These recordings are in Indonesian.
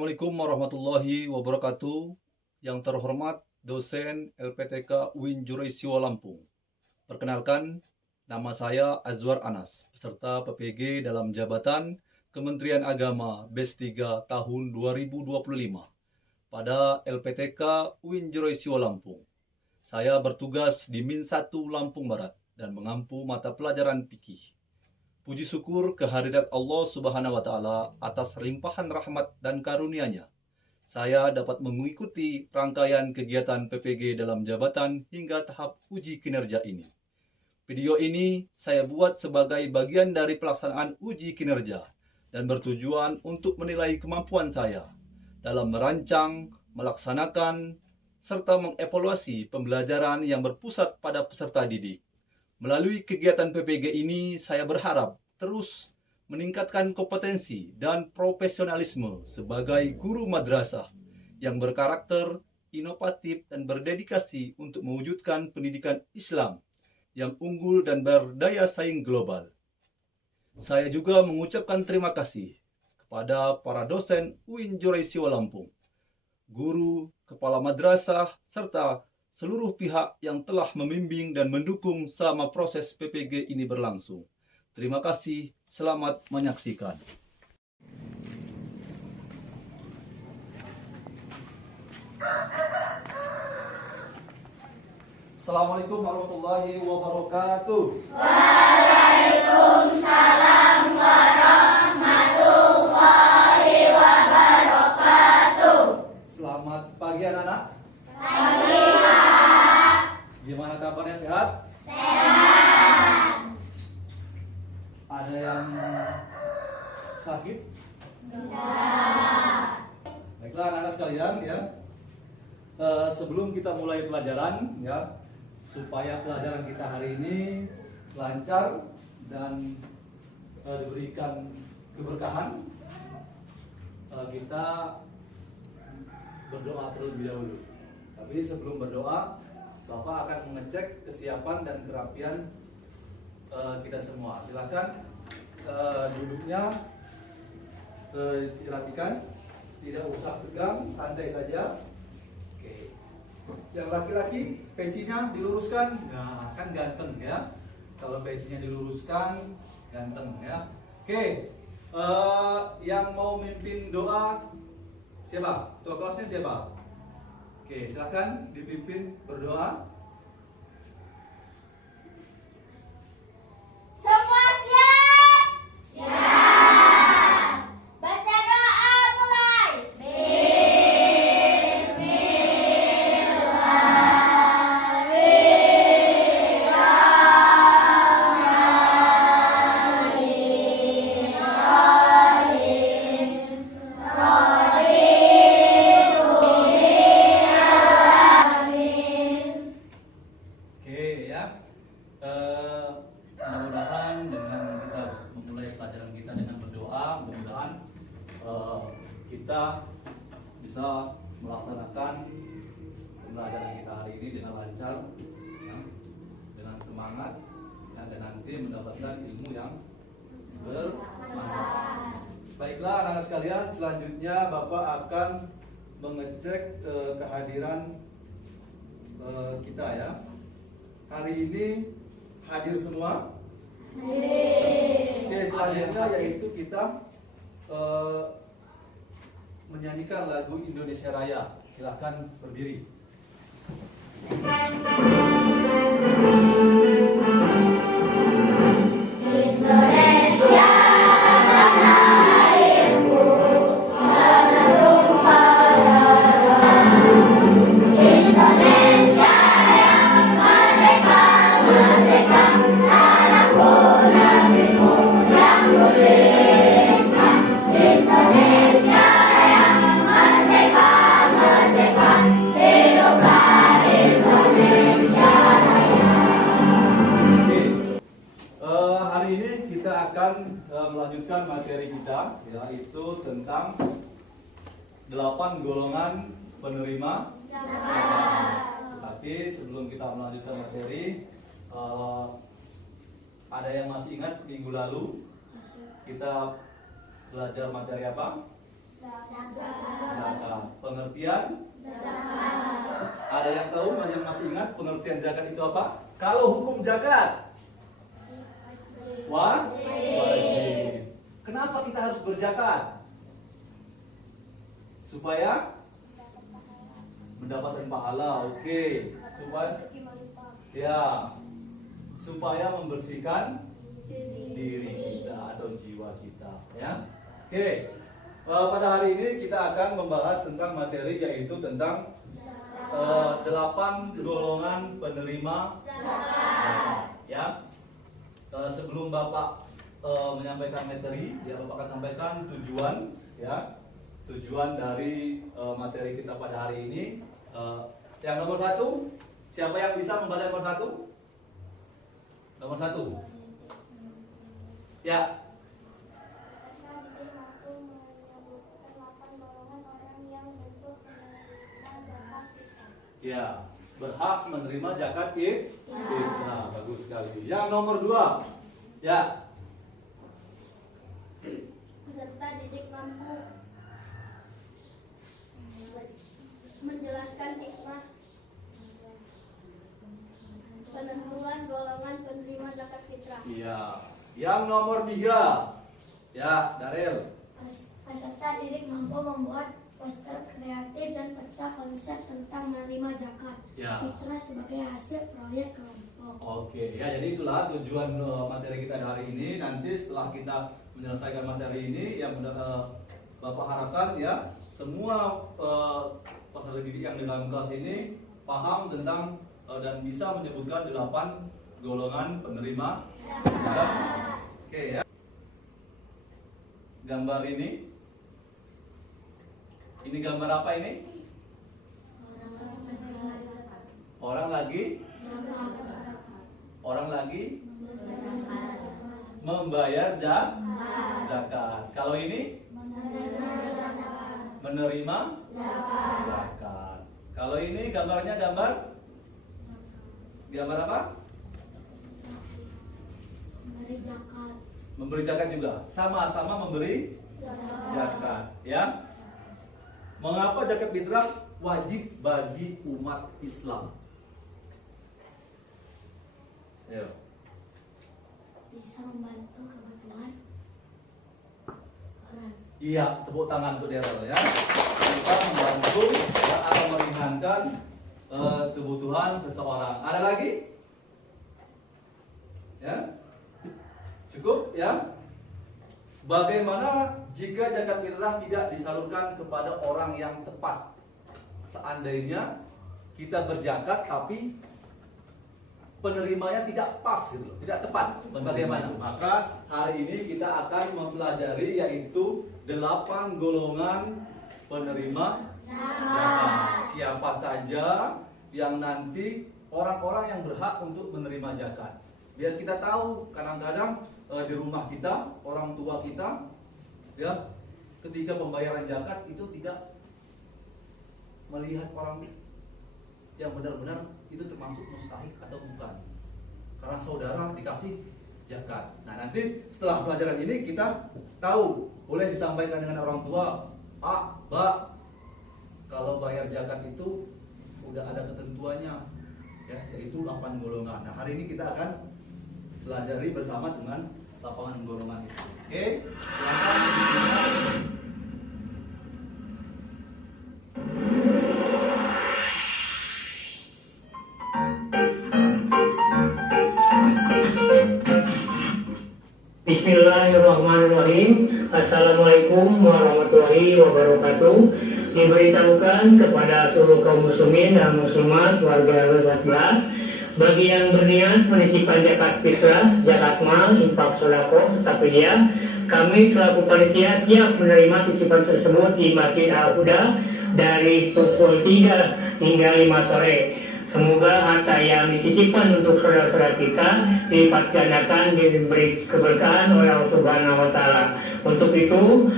Assalamualaikum warahmatullahi wabarakatuh. Yang terhormat dosen LPTK UIN Juruisiwa Lampung. Perkenalkan, nama saya Azwar Anas, peserta PPG dalam jabatan Kementerian Agama BES 3 tahun 2025 pada LPTK UIN Juruisiwa Lampung. Saya bertugas di Min 1 Lampung Barat dan mengampu mata pelajaran fikih. Puji syukur kehadirat Allah Subhanahu wa Ta'ala atas limpahan rahmat dan karunia-Nya. Saya dapat mengikuti rangkaian kegiatan PPG dalam jabatan hingga tahap uji kinerja ini. Video ini saya buat sebagai bagian dari pelaksanaan uji kinerja dan bertujuan untuk menilai kemampuan saya dalam merancang, melaksanakan, serta mengevaluasi pembelajaran yang berpusat pada peserta didik. Melalui kegiatan PPG ini, saya berharap terus meningkatkan kompetensi dan profesionalisme sebagai guru madrasah yang berkarakter, inovatif, dan berdedikasi untuk mewujudkan pendidikan Islam yang unggul dan berdaya saing global. Saya juga mengucapkan terima kasih kepada para dosen UIN Juruisiwa Lampung, guru, kepala madrasah, serta seluruh pihak yang telah membimbing dan mendukung selama proses PPG ini berlangsung. Terima kasih, selamat menyaksikan. Assalamualaikum warahmatullahi wabarakatuh. Waalaikumsalam warahmatullahi wabarakatuh. Selamat pagi anak-anak. Pagi, Pak. Gimana kabarnya, sehat? Sehat. Ada yang sakit? Tidak. Baiklah anak-anak sekalian ya. Sebelum kita mulai pelajaran ya, supaya pelajaran kita hari ini lancar dan diberikan keberkahan, kita berdoa terlebih dahulu. Tapi sebelum berdoa, Bapak akan mengecek kesiapan dan kerapian kita semua. Silakan duduknya dirapikan, tidak usah tegang, santai saja. Oke. Yang laki-laki pecinya diluruskan, nah kan ganteng ya. Kalau pecinya diluruskan, ganteng ya. Oke. Yang mau mimpin doa siapa? Ketua kelasnya siapa? Oke, silakan dipimpin berdoa. Semua siap? Siap. Baca doa mulai. Oke ya. Mudah-mudahan dengan kita memulai pelajaran kita dengan berdoa, mudah-mudahan kita bisa melaksanakan pembelajaran kita hari ini dengan lancar, ya, dengan semangat, ya, dan nanti mendapatkan ilmu yang bermanfaat. Baiklah anak-anak sekalian, selanjutnya Bapak akan mengecek kehadiran kita ya. Hari ini hadir semua. Oke, selanjutnya yaitu kita menyanyikan lagu Indonesia Raya. Silakan berdiri. Indonesia tanah airku, tanah tumpah darahku. Indonesia yang merdeka, merdeka, tanahku negeriku yang kucinta. Indonesia yang merdeka, merdeka, hiduplah Indonesia Raya. Oke, hari ini kita akan melanjutkan materi kita, yaitu tentang 8 golongan penerima. Tapi sebelum kita melanjutkan materi, ada yang masih ingat minggu lalu kita belajar materi apa? Zakat. Pengertian? Ada yang tahu, yang masih ingat pengertian zakat itu apa? Kalau hukum zakat? Wajib. Kenapa kita harus berzakat? Supaya mendapatkan pahala. Oke. Supaya membersihkan diri kita atau jiwa kita, ya. Oke. Pada hari ini kita akan membahas tentang materi, yaitu tentang 8 golongan penerima zakat, ya. Sebelum Bapak menyampaikan materi, ya, Bapak akan sampaikan tujuan, ya. Tujuan dari materi kita pada hari ini. Yang nomor 1, siapa yang bisa membaca nomor 1? Nomor 1. Ya. Ya, berhak menerima zakat fitrah. Bagus sekali. Yang nomor 2. Ya. Peserta didik mampu menjelaskan hikmah penentuan golongan penerima zakat fitrah. Iya. Yang nomor 3. Ya, Darel. Peserta didik mampu membuat poster kreatif dan peta konsep tentang menerima zakat fitrah sebagai hasil proyek kelompok. Oke, ya, jadi itulah tujuan materi kita hari ini. Nanti setelah kita menyelesaikan materi ini, yang Bapak harapkan, ya, semua peserta didik yang di dalam kelas ini paham tentang dan bisa menyebutkan 8 golongan penerima zakat. Oke, ya. Gambar ini gambar apa ini? Orang lagi membayar zakat. Kalau ini menerima zakat. Kalau ini gambarnya gambar apa? Memberi zakat juga. Sama-sama memberi zakat, ya. Mengapa zakat fitrah wajib bagi umat Islam? Ayo. Bisa membantu kebutuhan orang. Iya, tepuk tangan untuk Darel, ya. Kita membantu atau meringankan kebutuhan seseorang. Ada lagi? Ya. Cukup, ya. Bagaimana jika zakat fitrah tidak disalurkan kepada orang yang tepat? Seandainya kita berzakat tapi penerimanya tidak pas, gitu, tidak tepat. Bagaimana? Maka hari ini kita akan mempelajari yaitu 8 golongan penerima zakat. Siapa saja yang nanti orang-orang yang berhak untuk menerima zakat. Biar kita tahu, kadang-kadang di rumah kita, orang tua kita, ya, ketika pembayaran zakat itu tidak melihat orang yang benar-benar itu termasuk mustahik atau bukan, karena saudara dikasih zakat. Nah, nanti setelah pelajaran ini kita tahu, boleh disampaikan dengan orang tua, Pak, Mbak, kalau bayar zakat itu udah ada ketentuannya, ya, yaitu 8 golongan. Nah, hari ini kita akan pelajari bersama dengan 8 golongan itu. Oke, silakan. Bismillahirrahmanirrahim. Assalamualaikum warahmatullahi wabarakatuh. Diberitahukan kepada seluruh kaum muslimin dan muslimat warga 14, bagi yang berniat menitipkan zakat fitrah, zakat mal, infak sedekah, serta fidyah, kami selaku panitia siap menerima titipan tersebut di Masjid Al-Huda dari pukul 3 hingga 5 sore. Semoga harta yang dititipkan untuk saudara-saudara kita dilipat gandakan, diberi keberkahan oleh Allah Subhanahu wa Ta'ala. Untuk itu,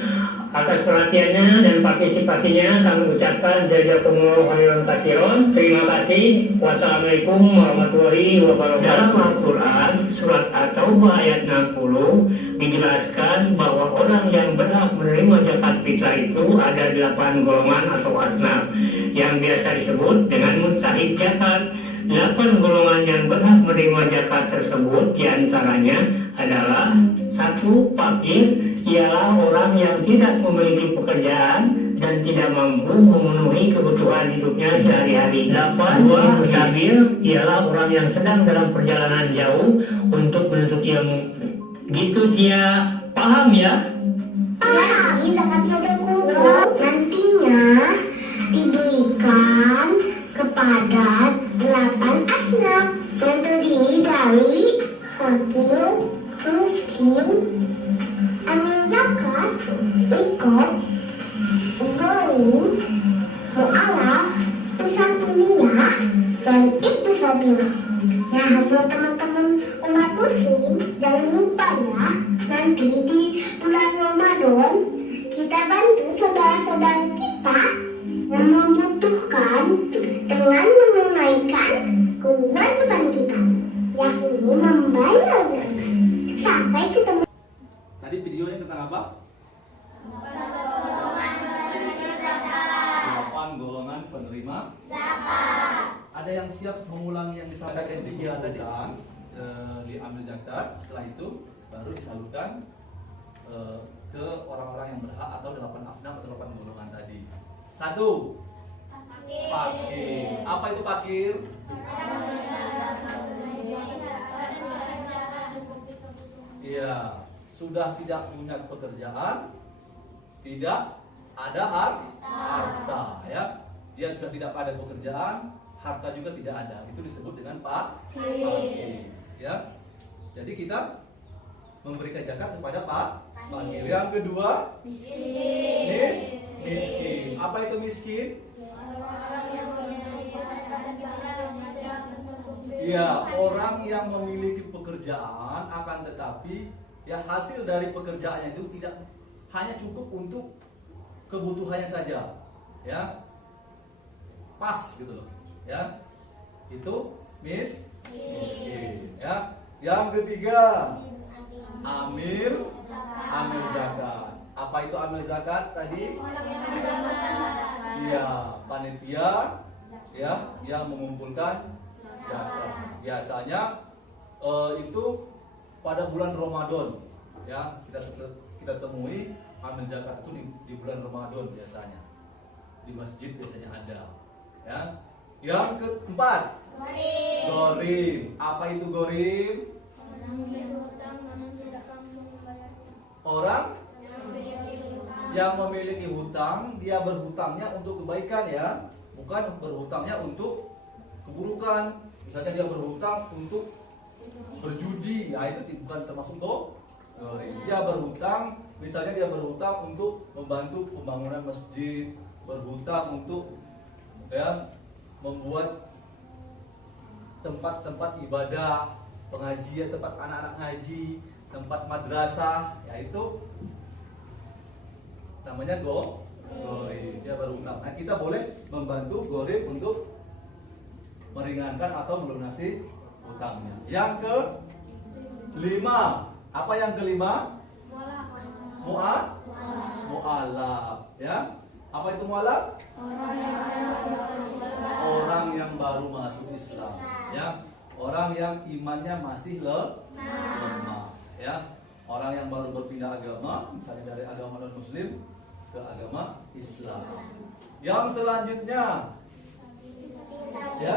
atas perhatiannya dan partisipasinya kami ucapkan jazakumullahu khairan katsiran. Terima kasih. Wassalamualaikum warahmatullahi wabarakatuh. Dalam Al-Quran surat At-Taubah At-Taubah ayat 60 dijelaskan bahwa orang yang berhak menerima zakat fitrah itu ada 8 golongan atau asnaf yang biasa disebut dengan mustahik zakat. 8 golongan yang berhak menerima zakat tersebut diantaranya adalah 1. Fakir, ialah orang yang tidak memiliki pekerjaan dan tidak mampu memenuhi kebutuhan hidupnya sehari-hari. 2. Sabil, ialah orang yang sedang dalam perjalanan jauh untuk menuntut ilmu. Gitu Cia, paham ya? Jadi zakatnya terkumpul nantinya diberikan kepada 8 asnaf yang terdiri dari fakir, miskin, amil zakat, rikob, gorim, mu'alaf, pisantiyah, dan ibnu sabil. Nah, buat teman-teman umat muslim, jangan lupa ya, nanti di bulan Ramadan kita bantu saudara-saudara kita yang membutuhkan dengan menunaikan kewajiban kita, yakni membayar zakat. Sampai ketemu. Tadi videonya tentang apa? 8 golongan penerima zakat. Ada yang siap mengulangi yang disampaikan dia tadi kan? Diambil zakat, setelah itu baru disalurkan ke orang-orang yang berhak atau 8 asnaf atau 8 golongan tadi. 1. Fakir. Apa itu fakir? Iya, sudah tidak punya pekerjaan, tidak ada harta, ya. Dia sudah tidak ada pekerjaan, harta juga tidak ada. Itu disebut dengan fakir, ya. Jadi kita memberikan zakat kepada fakir. Yang kedua, miskin. Apa itu miskin? Ya, orang yang memiliki pekerjaan akan tetapi ya hasil dari pekerjaannya itu tidak hanya cukup untuk kebutuhannya saja, ya, pas gitu loh, ya, itu miskin, ya. Yang ketiga, amil zakat. Apa itu amil zakat tadi? Iya, panitia, ya, yang mengumpulkan zakat. Biasanya itu pada bulan Ramadan, ya, kita temui amil zakat itu di bulan Ramadan biasanya. Di masjid biasanya ada, ya. Yang keempat, gorim. Apa itu gorim? Orang yang memiliki hutang, dia berhutangnya untuk kebaikan, ya, bukan berhutangnya untuk keburukan. Misalnya dia berhutang untuk berjudi, ya itu bukan termasuk gorim. Dia berhutang, misalnya dia berhutang untuk membantu pembangunan masjid, berhutang untuk, ya, membuat tempat-tempat ibadah, pengajian, tempat anak-anak ngaji, tempat madrasah, yaitu namanya gorim. Dia berhutang. Nah, kita boleh membantu gorim untuk meringankan atau melunasi hutangnya. Yang kelima, apa yang kelima? Mu'alaf, ya. Apa itu mu'alaf? Orang yang baru masuk Islam, ya. Orang yang imannya masih lemah, ya. Orang yang baru berpindah agama, misalnya dari agama non-muslim ke agama Islam. Yang selanjutnya, ya,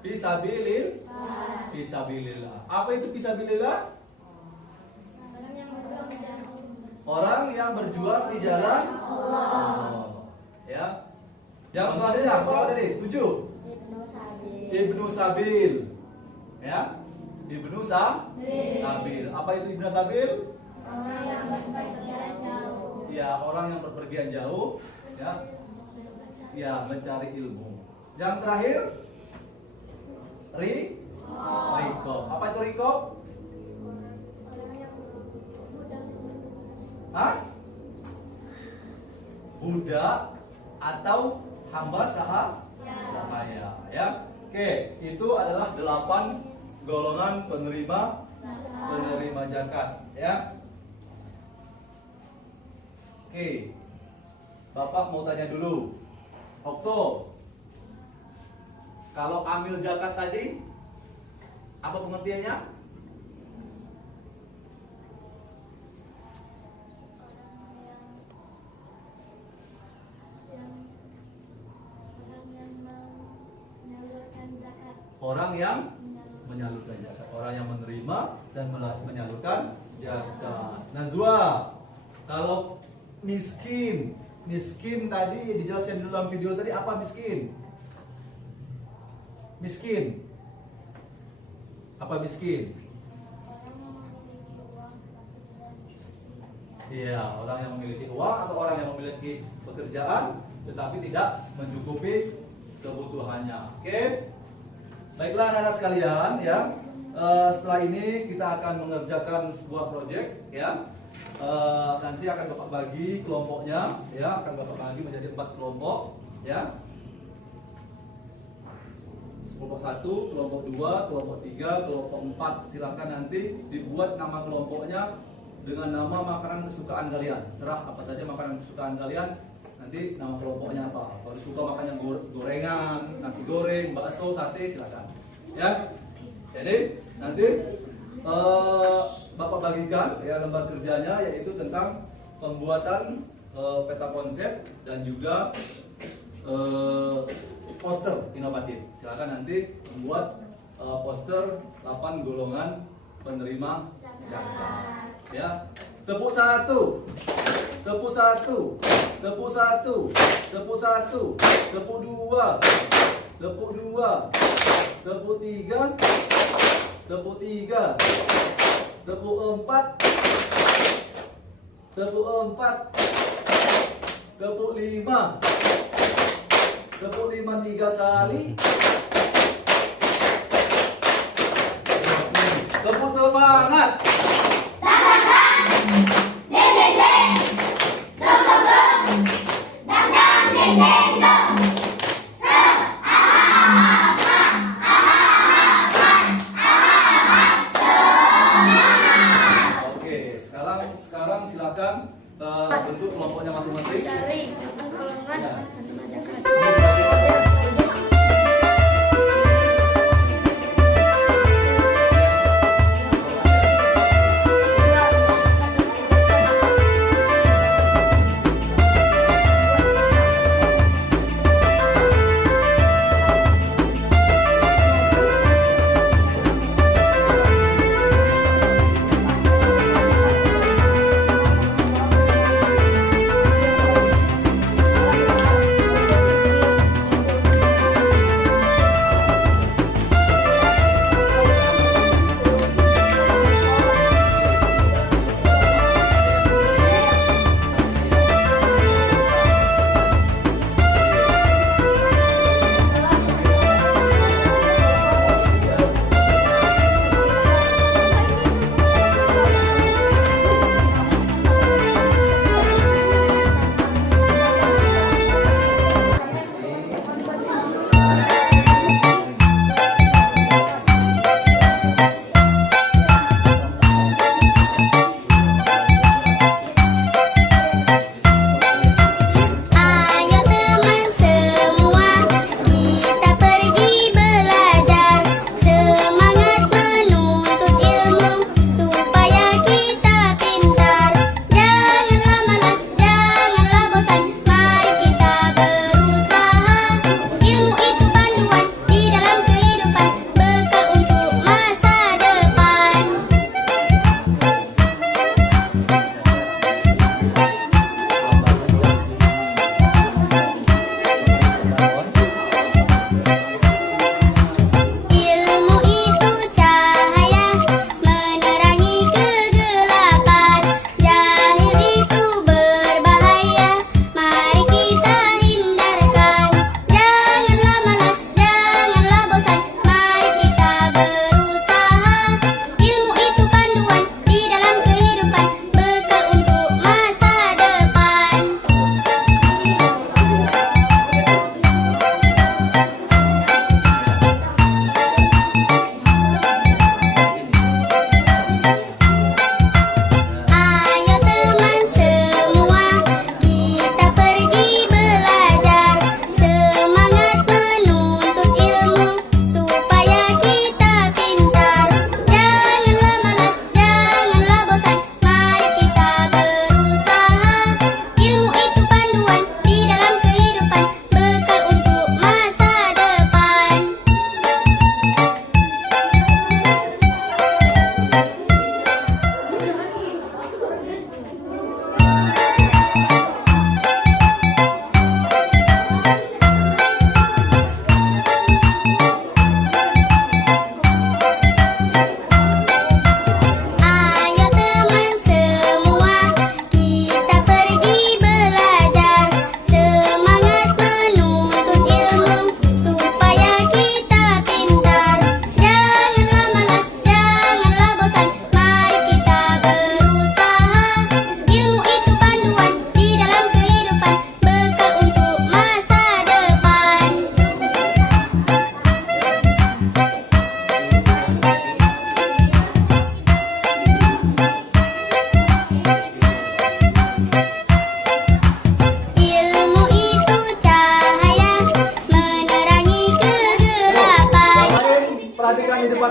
fisabilillah. Apa itu fisabilillah? Orang yang berjuang di jalan Allah, ya. Yang selanjutnya apa tadi? 7. Ibnu Sabil, ya. Ibnu Sabil. Apa itu Ibnu Sabil? Orang yang berpergian jauh. Ya, orang yang berpergian jauh, ya. Ya, mencari ilmu. Yang terakhir, Riko. Apa itu Riko? Budak atau hamba sahaya, ya. Oke, itu adalah 8 golongan penerima penerima zakat, ya. Oke, Bapak mau tanya dulu, Okto, kalau amil zakat tadi, apa pengertiannya? Orang yang menyalurkan zakat, orang yang menerima dan menyalurkan zakat. Nazwa, kalau miskin tadi dijelaskan dalam video tadi apa miskin? Miskin. Apa miskin? Iya, orang yang memiliki uang atau orang yang memiliki pekerjaan tetapi tidak mencukupi kebutuhannya. Oke? Baiklah anak-anak sekalian, ya. Setelah ini kita akan mengerjakan sebuah proyek, ya. Nanti akan Bapak bagi kelompoknya, ya. Akan Bapak bagi menjadi 4 kelompok, ya. Kelompok 1, kelompok 2, kelompok 3, kelompok 4. Silakan nanti dibuat nama kelompoknya dengan nama makanan kesukaan kalian. Serah apa saja makanan kesukaan kalian. Nanti nama kelompoknya apa. Kalau suka makannya gorengan, nasi goreng, bakso, sate, silakan. Ya. Jadi nanti Bapak bagikan ya lembar kerjanya, yaitu tentang pembuatan peta konsep dan juga poster inovatif. Silakan nanti membuat poster 8 golongan penerima zakat. Ya. Tepuk 1. Tepuk 1. Tepuk 1. Tepuk 1. Tepuk 2. Tepuk 2. Tepuk 3. Tepuk 3. Tepuk 4. Tepuk 4. Tepuk 5. Tepuk 5 3 kali. Tepuk semangat. Oke, sekarang silakan bentuk kelompoknya masing-masing. Cari golongan Ya. penerima zakat.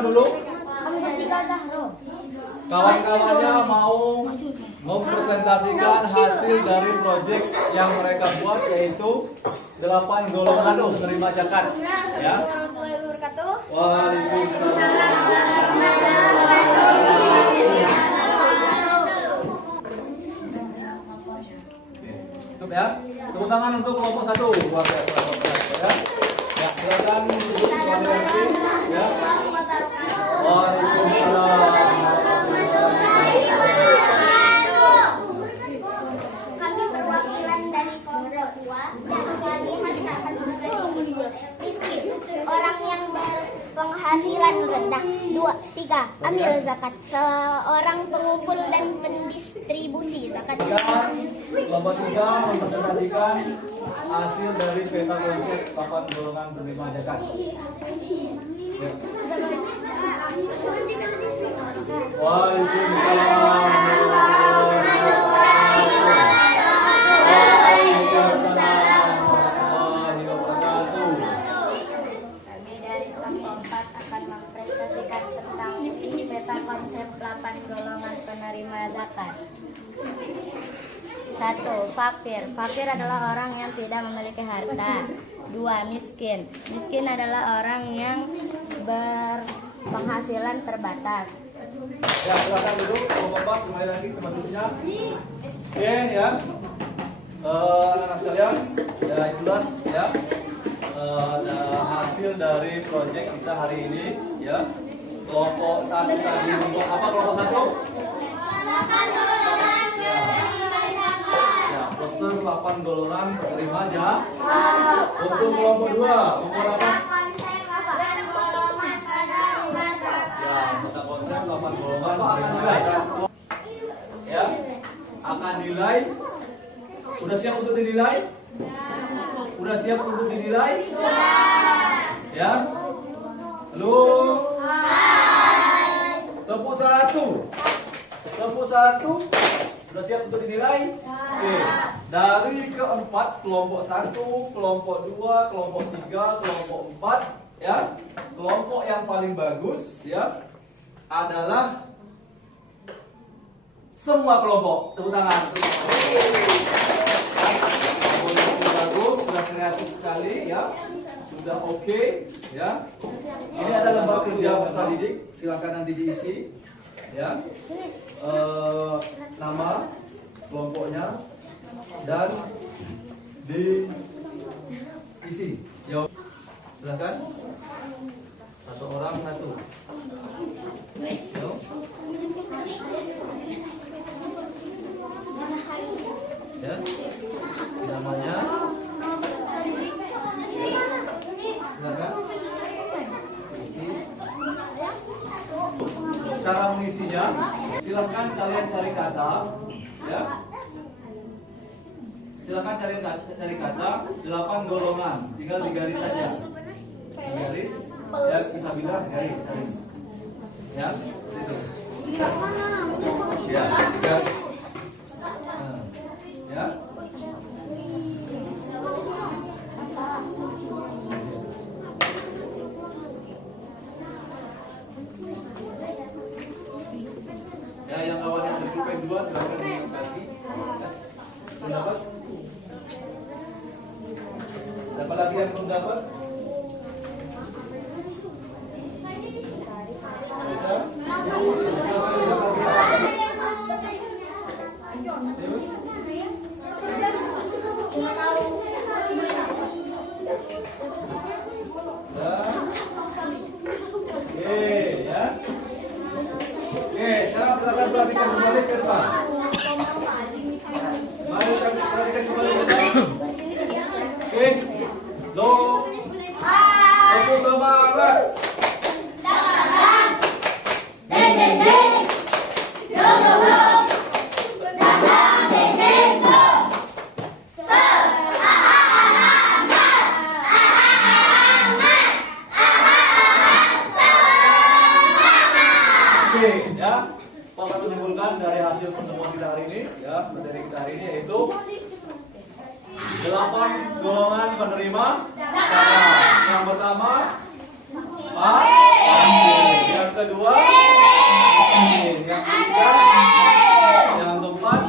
silakan dulu. Kawan-kawannya mau mempresentasikan hasil dari proyek yang mereka buat, yaitu 8 golongan penerima zakat. Ya. Cukup ya. Tepuk tangan untuk kelompok 1. Luar biasa, ya. Ya, silakan duduk kembali. Ya. Waalaikumsalam. Kami perwakilan dari Pondok Tua dan melihat kategori miskin, orang yang berpenghasilan rendah. 2, 3. Amil zakat, seorang pengumpul dan pendistribusi zakat. Kelompok 3 mempresentasikan hasil dari peta konsep 8 golongan penerima zakat. Ya. Kami dari kelompok 4 akan mempresentasikan tentang peta konsep 8 golongan penerima zakat. 1. Fakir. Fakir adalah orang yang tidak memiliki harta. 2. Miskin. Miskin adalah orang yang berpenghasilan terbatas. Ya, silakan duduk. Kelompok 4 kembali lagi ke tempat duduknya. Oke, ya. Anak-anak sekalian, ya itulah ya hasil dari proyek kita hari ini, ya. Kelompok 1 tadi membuat apa? Kelompok 1? Ya, poster 8 golongan penerima zakat. Untuk kelompok 2, umur apa? Ya, peta konsep 8 golongan penerima zakat. Ya, akan nilai. Udah siap untuk dinilai? Udah siap untuk dinilai? Ya. Halo. Tepuk 1. Tepuk 1. Sudah siap untuk dinilai? Oke. Dari keempat, kelompok 1, kelompok 2, kelompok 3, kelompok 4, ya. Kelompok yang paling bagus, ya, adalah semua kelompok. Tepuk tangan. Sudah bagus, sudah kreatif sekali, ya. Sudah oke, ya. Ini ada lembar kerja peserta didik. Silakan nanti diisi, ya. Nama kelompoknya dan diisi. Yo, silakan. Satu orang satu. Yo. Ya, namanya. Silakan. Isi. Cara mengisinya, silakan kalian cari kata, ya. Silakan cari kata 8 golongan, tinggal digaris saja. Garis, ya, bisa bilang garis. Ya, itu. Ya, ya. Ya. Ya, yang awalnya tercupai 2 silakan dikasih. Dapat? Siapa lagi yang belum dapat? Silakan perhatikan kembali ke depan. Mari perhatikan kembali ke depan. Oke, lo, fokus semangat. Oke, ya. Dapat menyimpulkan dari hasil pertemuan kita hari ini, ya, materi kita hari ini yaitu 8 golongan penerima zakat. Yang pertama, Yang kedua, yang ketiga, yang keempat,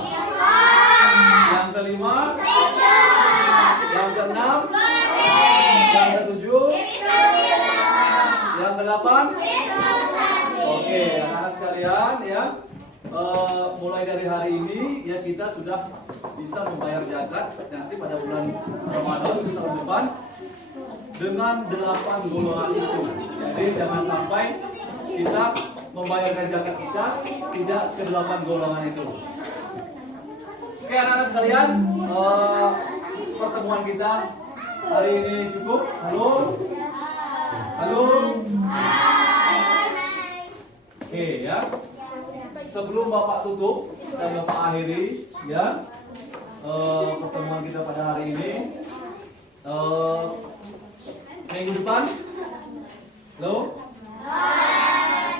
yang kelima, yang keenam, yang ketujuh, yang kedelapan. Oke, anak-anak sekalian ya. Mulai dari hari ini ya kita sudah bisa membayar zakat nanti pada bulan Ramadan tahun depan dengan 8 golongan itu. Jadi jangan sampai kita membayarkan zakat kita tidak ke 8 golongan itu. Oke anak-anak sekalian, pertemuan kita hari ini cukup. Halo? Halo? Oke ya. Sebelum Bapak tutup dan Bapak akhiri ya pertemuan kita pada hari ini, minggu depan,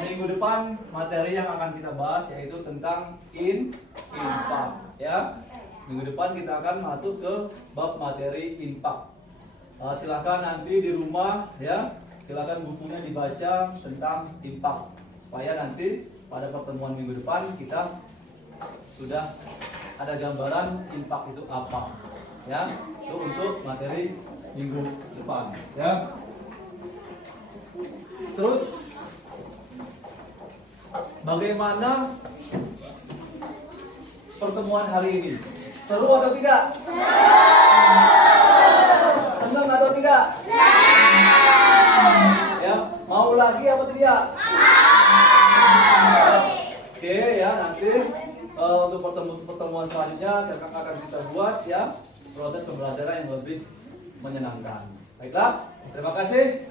minggu depan materi yang akan kita bahas yaitu tentang infak ya. Minggu depan kita akan masuk ke bab materi infak. Silakan nanti di rumah ya, silakan bukunya dibaca tentang infak supaya nanti pada pertemuan minggu depan kita sudah ada gambaran infak itu apa ya. Itu untuk materi minggu depan ya. Terus bagaimana pertemuan hari ini? Seru atau tidak? Senang atau tidak? Ya, mau lagi apa tidak? Oke ya, nanti untuk pertemuan selanjutnya akan kita buat ya proses pembelajaran yang lebih menyenangkan. Baiklah, terima kasih.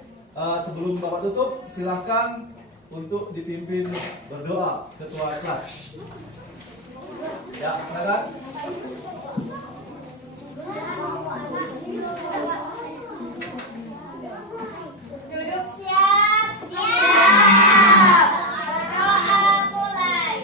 Sebelum Bapak tutup, silahkan untuk dipimpin berdoa ketua kelas. Ya, silakan. Duduk siap. Siap. Berdoa mulai.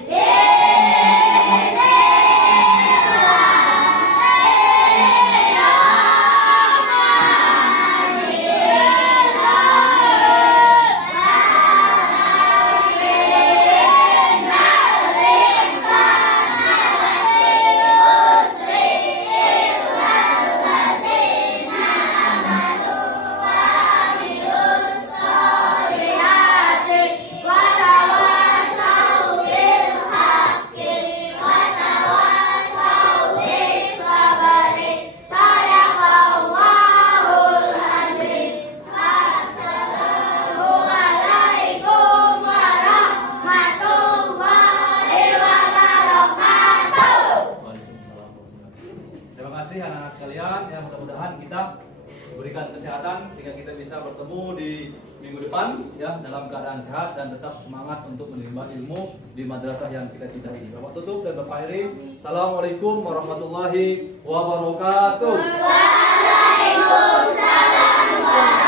Berikan kesehatan sehingga kita bisa bertemu di minggu depan ya dalam keadaan sehat dan tetap semangat untuk menerima ilmu di madrasah yang kita cintai. Bapak tutup dan Bapak akhiri. Assalamualaikum warahmatullahi wabarakatuh. Waalaikumsalam.